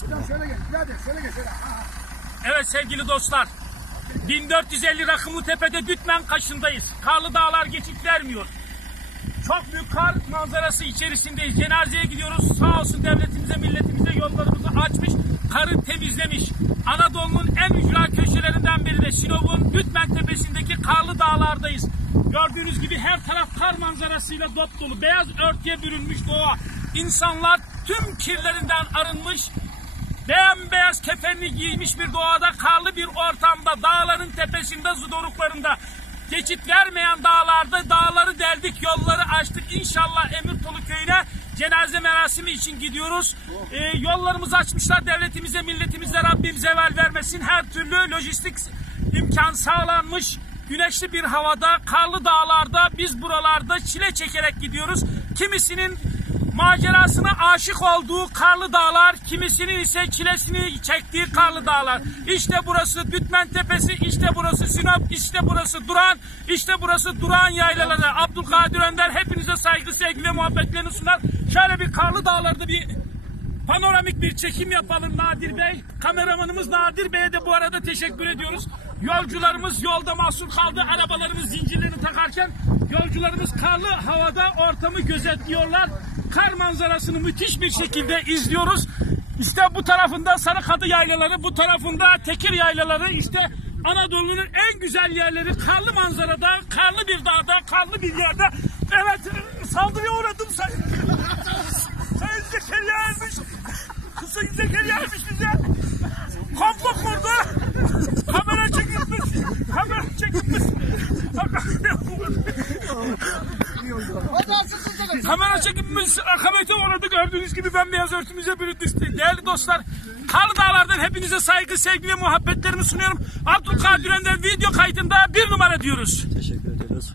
Şuradan şöyle gel. Hadi şöyle gel. Şöyle. Evet sevgili dostlar. 1450 Rakımlı Tepe'de Dütmen kaşındayız. Karlı dağlar geçit vermiyor. Çok büyük kar manzarası içerisindeyiz. Cenazeye gidiyoruz. Sağ olsun devletimize, milletimize yollarımızı açmış, karı temizlemiş. Anadolu'nun en ücra köşelerinden biri de Sinop'un Dütmen Tepesi'ndeki karlı dağlardayız. Gördüğünüz gibi her taraf kar manzarasıyla dop dolu. Beyaz örtüye bürünmüş doğa. İnsanlar tüm kirlerinden arınmış, Bembeyaz kefenli giymiş bir doğada, karlı bir ortamda, dağların tepesinde, zudoruklarında, geçit vermeyen dağlarda dağları deldik, yolları açtık. İnşallah Emirtolu köyüne cenaze merasimi için gidiyoruz. Ee, yollarımızı açmışlar devletimize, milletimize Rabbim zeval vermesin. Her türlü lojistik imkan sağlanmış. Güneşli bir havada, karlı dağlarda, biz buralarda çile çekerek gidiyoruz. Kimisinin macerasına aşık olduğu karlı dağlar, kimisinin ise çilesini çektiği karlı dağlar. İşte burası Dütmen Tepesi, işte burası Sinop, işte burası Duran, işte burası Duran yaylaları. Abdülkadir Önder hepinize saygı, sevgi ve muhabbetlerini sunar. Şöyle bir karlı dağlarda bir panoramik bir çekim yapalım Nadir Bey. Kameramanımız Nadir Bey'e de bu arada teşekkür ediyoruz. Yolcularımız yolda mahsur kaldı. Arabalarımız takarken yolcularımız karlı havada ortamı gözetliyorlar. Kar manzarasını müthiş bir şekilde izliyoruz. İşte bu tarafında Sarıkadı yaylaları, bu tarafında Tekir yaylaları, işte Anadolu'nun en güzel yerleri karlı manzarada, karlı bir dağda, karlı bir yerde. Evet, saldırıya uğradım sayın. Kamera çekilmiş. Akamete uğradı gördüğünüz gibi bembeyaz örtümüze büründü. Değerli dostlar, Karlı Dağlar'dan hepinize saygı, sevgi ve muhabbetlerimi sunuyorum. Abdülkadir Önder video kaydında bir numara diyoruz. Teşekkür ederiz.